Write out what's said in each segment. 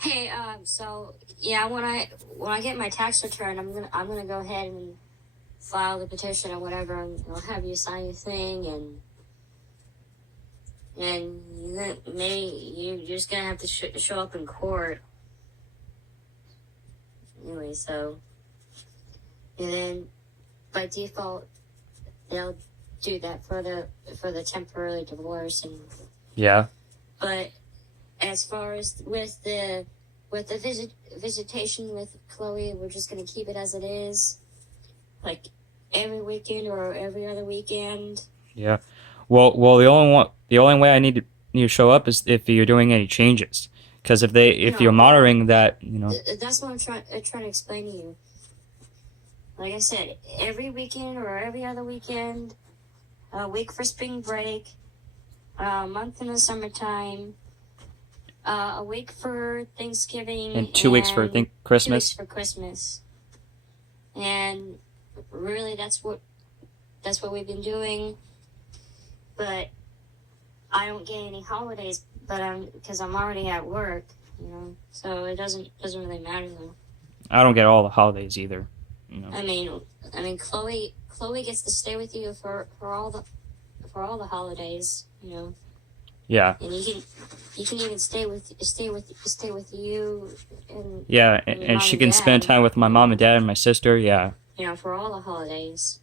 Hey, so yeah, when I get my tax return, I'm gonna go ahead and file the petition or whatever, and I'll have you sign your thing, and then maybe you're just gonna have to show up in court anyway. So, and then by default, they'll do that for the temporary divorce, and Yeah. but as far as with the visitation with Chloe, we're just gonna keep it as it is, like every weekend or every other weekend. Yeah. Well, the only way I need to show up is if you're doing any changes. Because if you're No, well, monitoring that, that's what I'm trying to explain to you. Like I said, every weekend or every other weekend, a week for spring break, a month in the summertime, a week for Thanksgiving, and 2 weeks for and 2 weeks Christmas. for Christmas. And really, that's what we've been doing. But I don't get any holidays, because I'm already at work, So it doesn't really matter though. I don't get all the holidays either. I mean, Chloe gets to stay with you for all the holidays, Yeah. and you can even stay with you and Yeah, your and mom she and can spend dad, time with my mom and dad and my sister. Yeah. for all the holidays,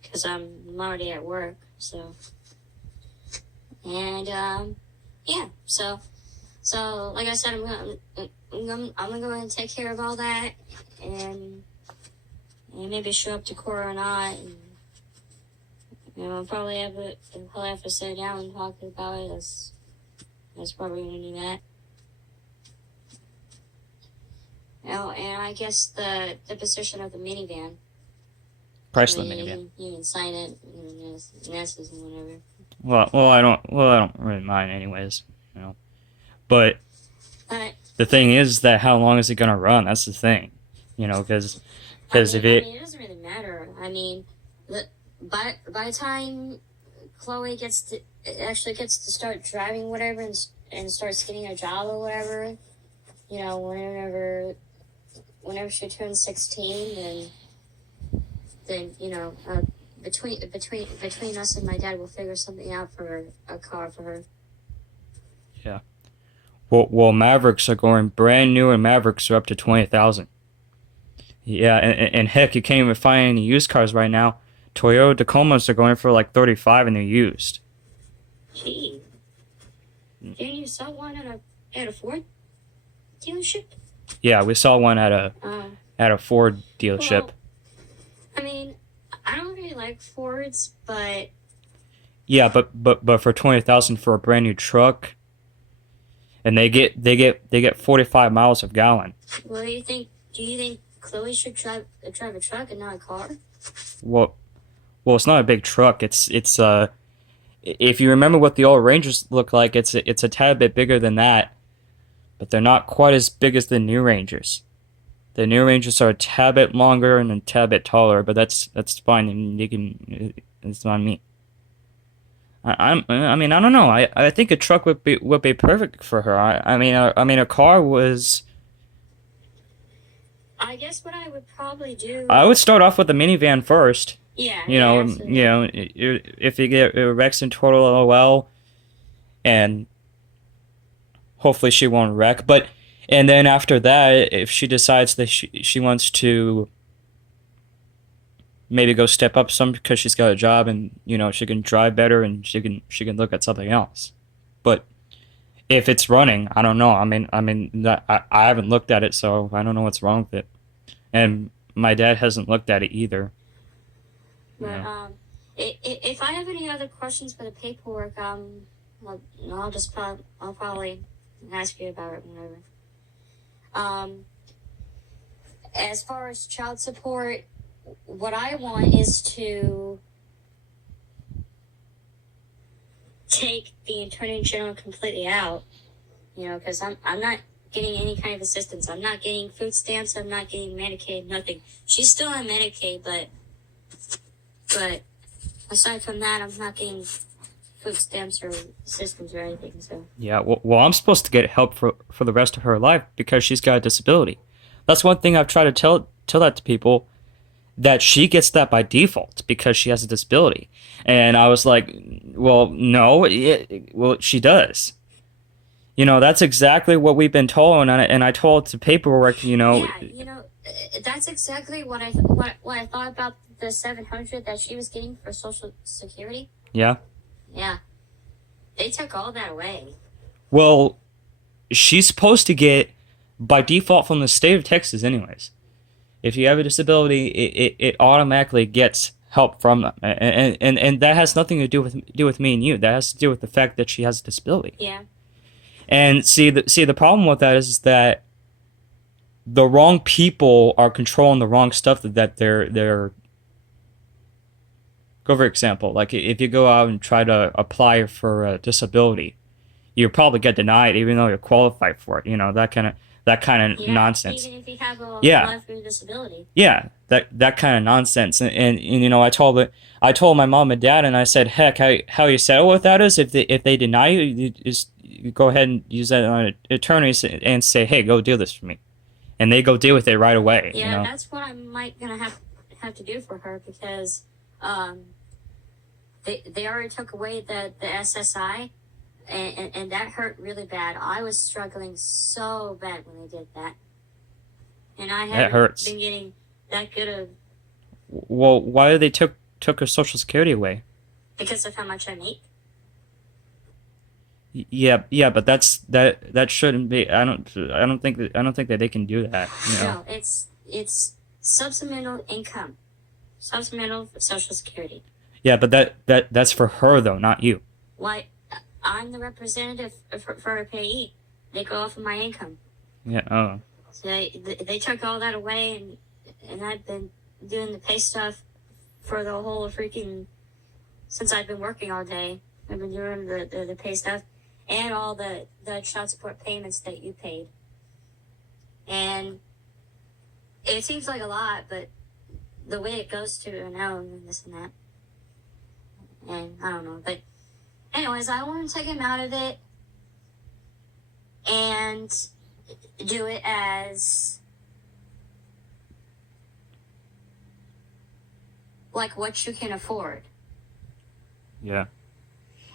because I'm already at work, so. And yeah, so like I said, I'm gonna go ahead and take care of all that, and maybe show up to court or not, and I'll probably have to sit down and talk about it. That's probably gonna do that. And I guess the position of the minivan. Chrysler minivan. You can sign it, Ness's and whatever. I don't really mind anyways. But But the thing is that how long is it gonna run? That's the thing. Because if it it doesn't really matter. I mean, by the time Chloe actually gets to start driving whatever, and starts getting a job or whatever, whenever she turns 16, then between us and my dad, we'll figure something out for a car for her. yeah. Well, Mavericks are going brand new, and Mavericks are up to 20,000. Yeah, and heck, you can't even find any used cars right now. Toyota Tacomas are going for like 35, and they're used. Gee, didn't you sell one at a Ford dealership? Yeah, we saw one at a Ford dealership. Well, I mean, I don't really like Fords, but Yeah, but for 20,000 for a brand new truck, and they get 45 miles of gallon. what do you think? Do you think Chloe should drive a truck and not a car? Well, it's not a big truck. It's if you remember what the old Rangers look like, it's a tad bit bigger than that, but they're not quite as big as the new Rangers. The new Rangers are a tad bit longer and a tad bit taller, but that's fine. And it's on me. I mean, I don't know. I think a truck would be perfect for her. I mean, a car was. I guess what I would probably do. I would start off with a minivan first. Yeah. If you get wrecks in total well, and hopefully she won't wreck. And then after that, if she decides that she wants to maybe go step up some because she's got a job and she can drive better and she can look at something else. But if it's running, I don't know. I haven't looked at it, so I don't know what's wrong with it. And my dad hasn't looked at it either. But if I have any other questions for the paperwork, I'll probably ask you about it whenever. As far as child support, what I want is to take the Attorney General completely out, because I'm not getting any kind of assistance. I'm not getting food stamps. I'm not getting Medicaid. Nothing. She's still on Medicaid, but aside from that, I'm not getting food stamps or assistance or anything. So Yeah, well, I'm supposed to get help for the rest of her life because she's got a disability. That's one thing I've tried to tell that to people, that she gets that by default because she has a disability. And I was like, well, no, well, she does. That's exactly what we've been told, and I told the paperwork, yeah, that's exactly what I thought about the 700 that she was getting for Social Security. Yeah. Yeah, they took all that away. Well, she's supposed to get by default from the state of Texas, anyways. If you have a disability, it automatically gets help from them, and that has nothing to do with me and you. That has to do with the fact that she has a disability. Yeah. And the problem with that is that the wrong people are controlling the wrong stuff that they're. Go for example, like if you go out and try to apply for a disability, you'll probably get denied even though you're qualified for it. That kind of Yeah, nonsense. even if you have a Yeah. life with a disability. Yeah, that kind of nonsense. And I told my mom and dad, and I said, heck, how you settle with that is if they deny you, you go ahead and use that on attorneys and say, hey, go do this for me, and they go deal with it right away. Yeah, that's what I might gonna have to do for her because they already took away the SSI. And that hurt really bad. I was struggling so bad when they did that. And I haven't been getting that good of... Well, why did they took her Social Security away? Because of how much I make. Yeah, but that shouldn't be. I don't think that they can do that. No, it's supplemental income. Supplemental Social Security. Yeah, but that's for her though, not you. Why? I'm the representative for a payee. They go off of my income. Yeah. Oh. So they took all that away, and I've been doing the pay stuff for the whole freaking... Since I've been working all day, I've been doing the pay stuff and all the child support payments that you paid. And it seems like a lot, but the way it goes to now and this and that, and I don't know, but anyways, I want to take him out of it and do it as like what you can afford. Yeah.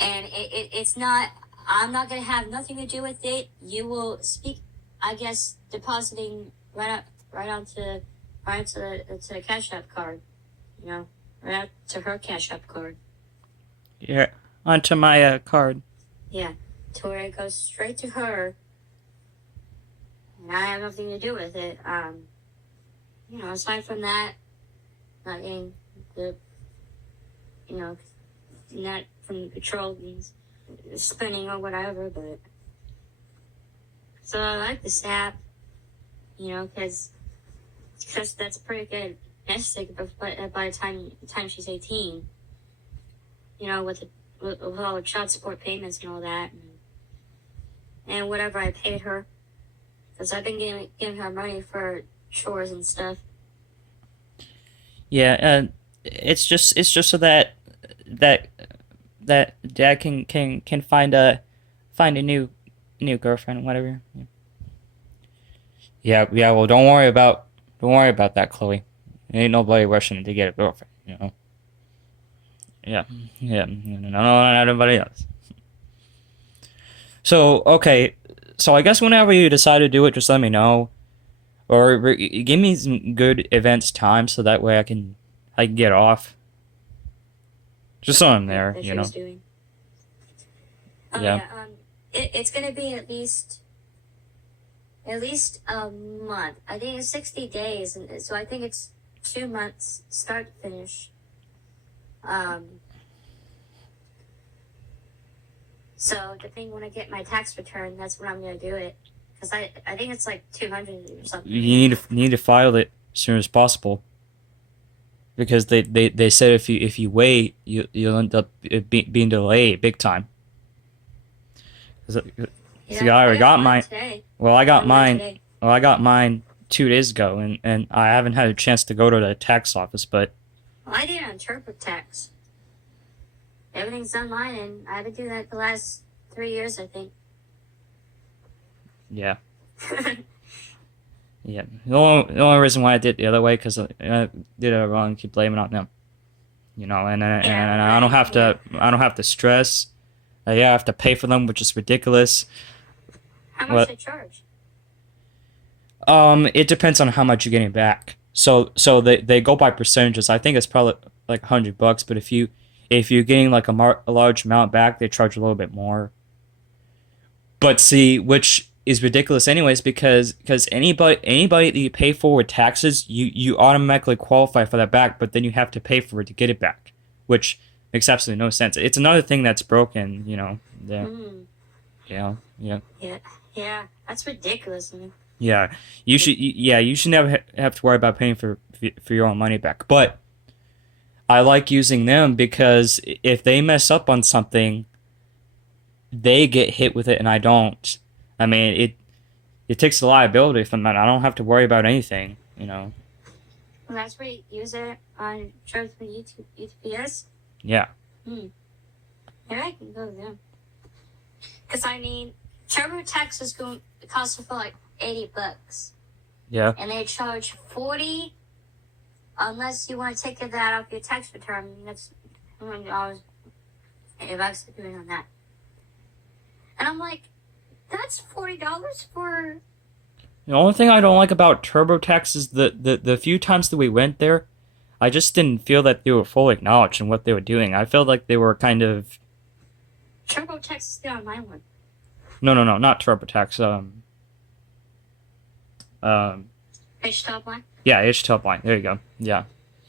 And it's not, I'm not going to have nothing to do with it. You will speak, I guess, depositing right onto the Cash App card, right out to her Cash App card. Yeah. Onto my card. Yeah, to where it goes straight to her, and I have nothing to do with it. Aside from that, not getting the, not from the patrol means spinning or whatever, but so I like this app, because that's pretty good nest egg by the time she's 18, with all the child support payments and all that, and whatever I paid her, because I've been giving her money for chores and stuff. Yeah, it's just so that dad can find a new girlfriend, whatever. Yeah. Well, don't worry about that, Chloe. Ain't nobody rushing to get a girlfriend, Yeah. Not everybody else. So, okay. So I guess whenever you decide to do it, just let me know. Or give me some good events time so that way I can get off. Just so I'm there, Doing. Oh, yeah. It's going to be at least a month. I think it's 60 days. And so I think it's 2 months start to finish. So depending when I get my tax return, that's when I'm gonna do it. Cause I think it's like 200 or something. You need to file it as soon as possible. Because they said if you wait, you'll end up being delayed big time. See, I already got mine. Today. Well, I got mine. Today. Well, I got mine 2 days ago, and I haven't had a chance to go to the tax office, but. Well, I did it on TurboTax. everything's online, and I've been doing that the last 3 years, I think. Yeah. Yeah. The only reason why I did it the other way because I did it wrong. Keep blaming on them. You know, and I don't have to. I don't have to stress. Yeah, I have to pay for them, which is ridiculous. How much they charge? It depends on how much you're getting back. So they go by percentages. I think it's probably like $100, but if you're getting like a large amount back, they charge a little bit more. But see, which is ridiculous anyways, because anybody that you pay for with taxes, you automatically qualify for that back, but then you have to pay for it to get it back, which makes absolutely no sense. It's another thing that's broken, you know. Yeah. Yeah. Yeah, that's ridiculous, man. Yeah, you should never have to worry about paying for your own money back. But I like using them because if they mess up on something, they get hit with it and I don't. I mean, it takes the liability from that. I don't have to worry about anything, you know. Well, that's where you use it on shows for UPS? Yeah. Maybe I can go there. Because, I mean, TurboTax is going to cost you for like $80. Yeah. And they charge $40 unless you want to take that off your tax return. That's $100, $80 depending on that. And I'm like, that's $40 for. The only thing I don't like about TurboTax is the few times that we went there, I just didn't feel that they were fully acknowledged in what they were doing. I felt like they were kind of. TurboTax is the online one. No, not TurboTax. H-Top line? Yeah, H-Top line. There you go. Yeah.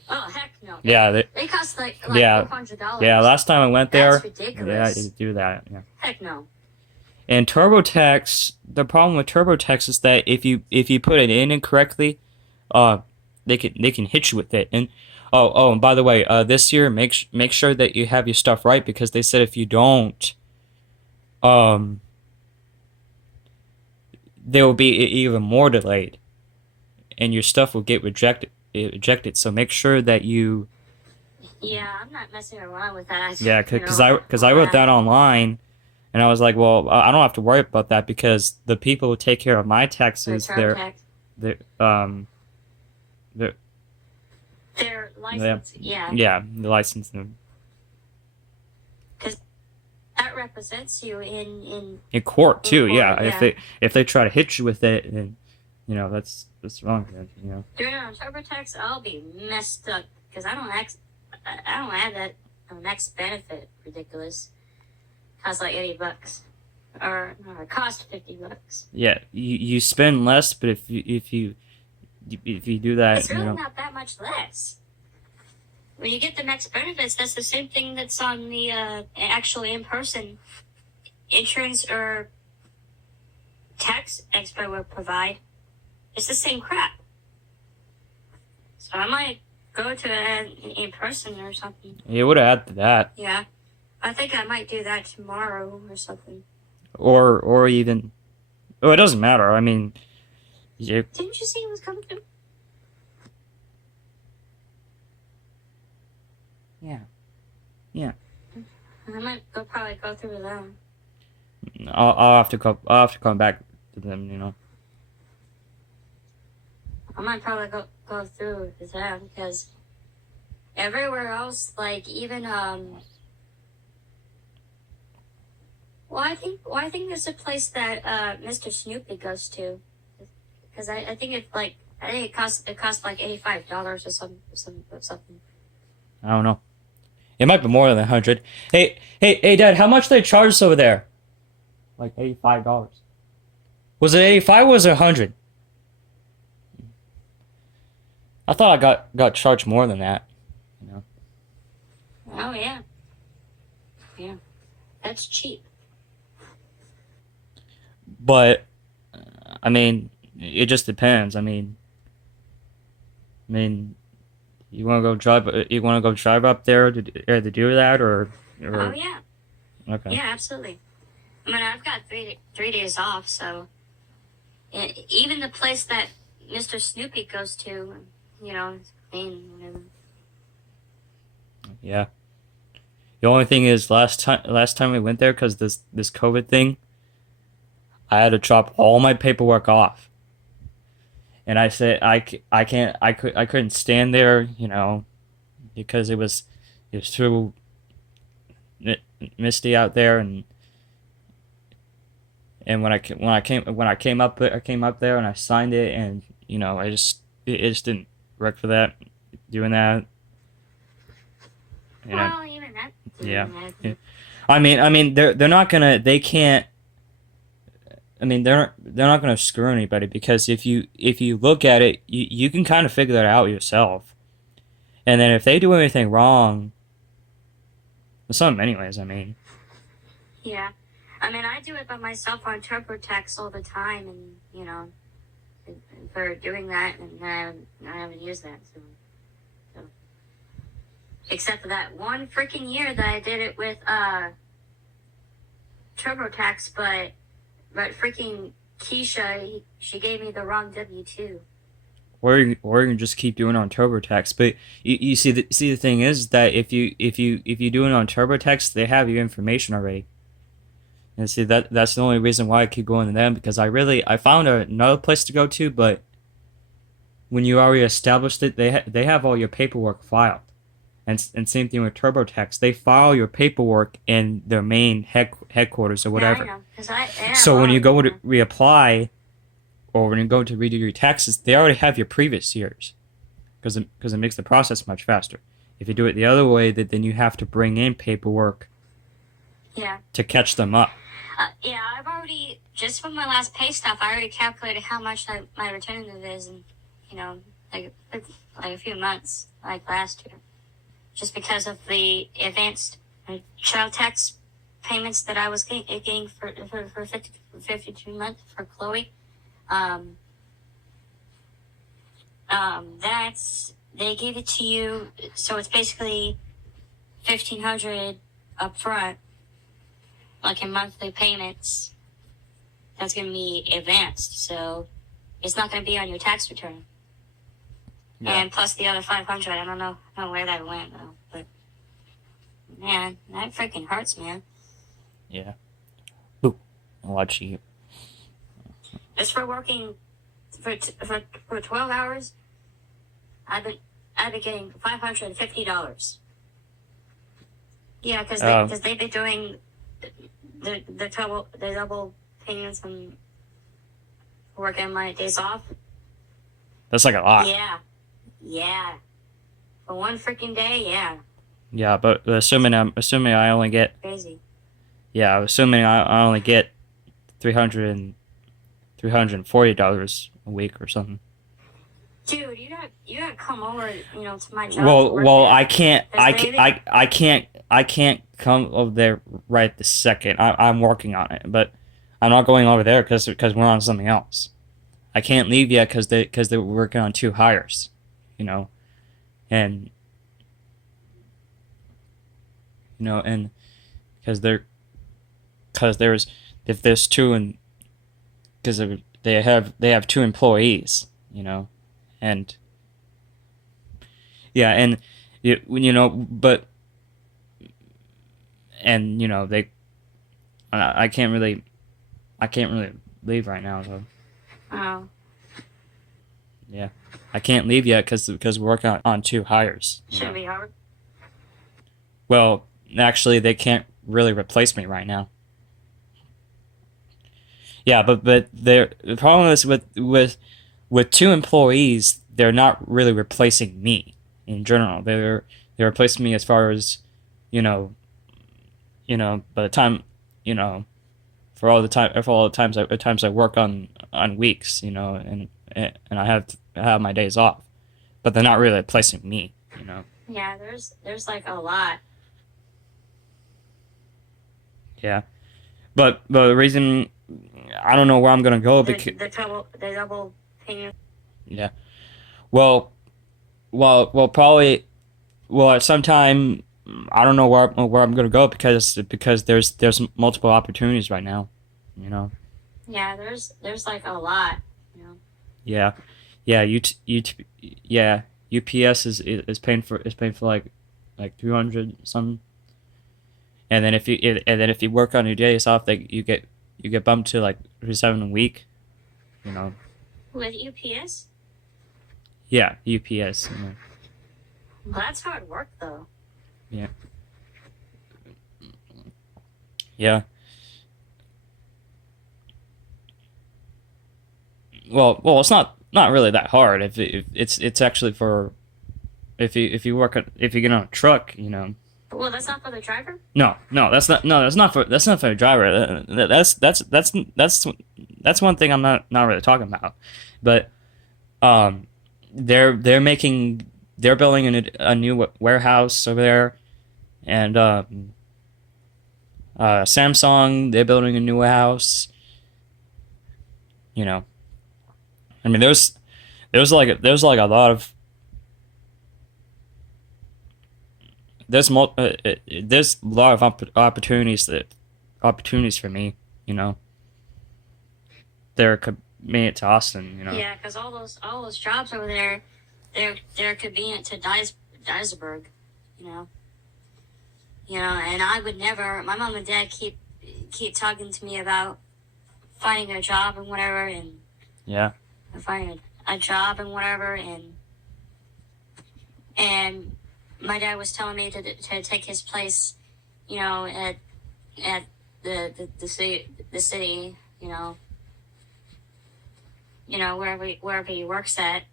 Oh, heck no. Yeah. They cost like yeah, $400. Yeah, last time I went there. That's ridiculous. Yeah, you do that. Yeah. Heck no. And TurboTax, the problem with TurboTax is that if you put it in incorrectly, they can hit you with it. And and by the way, this year make sure that you have your stuff right because they said if you don't, they will be even more delayed, and your stuff will get rejected. So make sure that you. Yeah, I'm not messing around with that. Yeah, because I wrote that online. And I was like, well, I don't have to worry about that because the people who take care of my taxes, they're licensed, yeah. Yeah, the license. Because that represents you in court too. Court, yeah. If they try to hit you with it, then that's wrong. You know. During TurboTax, I'll be messed up because I don't have that max benefit. Ridiculous. Cost like $80, or it cost $50. Yeah, you spend less, but if you do that, it's really not that much less. When you get the max benefits, that's the same thing that's on the actual in-person insurance or tax expert will provide. It's the same crap. So I might go to an in-person or something. You would add to that. Yeah. I think I might do that tomorrow or something. Or even. Oh, it doesn't matter. I mean. Didn't you see it was coming through? Yeah. I might probably go through that. I'll have to come back to them. You know. I might probably go through with that because everywhere else, like even Well, I think there's a place that Mr. Snoopy goes to, because I think it costs like $85 or something. I don't know. It might be more than 100. Hey, Dad, how much they charge us over there? Like $85. Was it 85 or was it 100? I thought I got charged more than that. You know. Oh yeah. Yeah, that's cheap. But I mean, it just depends. I mean, you want to go drive up there to do that or Oh yeah. Okay. Yeah, absolutely. I mean, I've got three days off, so even the place that Mr. Snoopy goes to, it's clean, whatever. Yeah. The only thing is, last time we went there, because this COVID thing, I had to drop all my paperwork off, and I said I couldn't stand there, because it was too misty out there, and when I came up there and I signed it, and it just didn't work for that doing that. Well, even that. Yeah. Yeah. I mean, they're not gonna. They can't. I mean, they're not gonna screw anybody, because if you look at it, you can kind of figure that out yourself. And then if they do anything wrong, some anyways. I mean, Yeah. I mean, I do it by myself on TurboTax all the time, and for doing that, and I haven't used that. So except for that one freaking year that I did it with TurboTax, but freaking Keisha, she gave me the wrong W-2. or you can just keep doing it on TurboTax. But you see the thing is that if you do it on TurboTax, they have your information already. And see that's the only reason why I keep going to them, because I found another place to go to, but when you already established it, they have all your paperwork filed. And same thing with TurboTax, they file your paperwork in their main headquarters or whatever. Yeah, I know, 'cause they have So when all you go of to them. reapply, or when you go to redo your taxes, they already have your previous years, because it makes the process much faster. If you do it the other way, then you have to bring in paperwork Yeah. to catch them up. Yeah, I've already, just from my last pay stuff, I already calculated how much my return is in, like a few months, like last year. Just because of the advanced child tax payments that I was getting for 52 months for Chloe. They gave it to you, so it's basically 1,500 up front, like in monthly payments. That's going to be advanced, so it's not going to be on your tax return. Yeah. And plus the other 500, I don't know where that went though, but man, that freaking hurts, man. Yeah. Ooh, watch you. Just for working for 12 hours, I've been getting $550. Yeah, because they've been doing the double payments on working my days off. That's like a lot. Yeah. For one freaking day, yeah. Yeah, but assuming I only get Crazy. yeah, assuming I only get $340 a week or something. Dude, you gotta come over, to my job. To work there. I can't come over there right this second. I'm working on it, but I'm not going over there because we're on something else. I can't leave yet because they're working on 2 hires, and and because there's 2, and because they have 2 employees, and yeah, and but and they I can't really leave right now, so Oh, yeah, I can't leave yet because we're working on 2 hires. shouldn't be hard. Well, actually, they can't really replace me right now. Yeah, but the problem is with 2 employees, they're not really replacing me in general. They're replacing me as far as by the time for all the times I work on weeks, and I have my days off, but they're not really replacing me. Yeah, there's like a lot. Yeah, but the reason I don't know where I'm gonna go because The double payment. yeah, well, probably at some time I don't know where I'm gonna go because there's multiple opportunities right now, Yeah, there's like a lot. Yeah, yeah. UPS is paying for like 300 some. and then if you work on your days off, you get bumped to like 37 a week. You know, With UPS? yeah, UPS. You know. Well, that's hard work, though. Yeah, yeah. Well, it's not really that hard. If it's actually for if you get on a truck, you know. Well, that's not for the driver? No, that's not for a driver. That's one thing I'm not really talking about. But um, they're making they're building a new warehouse over there, and Samsung they're building a new house. You know, I mean there's like a lot of there's a lot of opportunities for me. You know, they're convenient to Austin. You know. Yeah, because all those jobs over there, they're convenient to Duisburg, you know. You know, and I would never. My mom and dad keep talking to me about finding a job and whatever, and Yeah. finding a job and whatever, and my dad was telling me to take his place, you know, at the city, wherever he works at.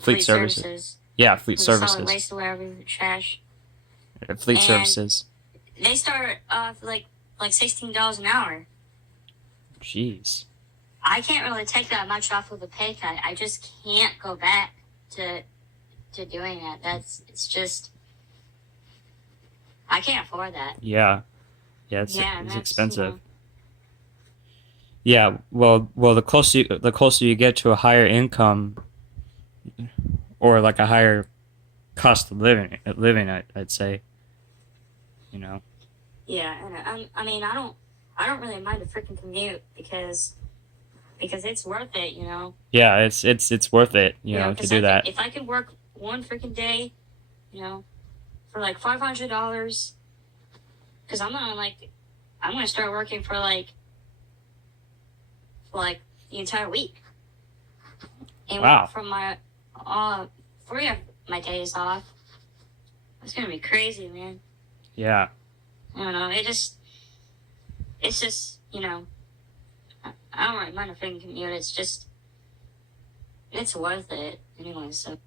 Fleet services. Yeah, fleet Solid services. waste or whatever, trash. Fleet And services. They start off like $16 an hour. Jeez. I can't really take that much off of the pay cut. I just can't go back to doing that. It's just I can't afford that. Yeah. Yeah, it's That's, expensive. Yeah, well, the closer you get to a higher income, or like a higher cost of living, I'd say. You know. Yeah, and I mean, I don't really mind the freaking commute because it's worth it, you know. Yeah, it's worth it, you know, to do that. If I could work one freaking day, you know, for like $500, because I'm gonna start working for like the entire week. And Wow. from my 3 of my days off, it's gonna be crazy, man. Yeah. I don't know. It's just, you know, I don't really mind a freaking commute. It's worth it anyway. So.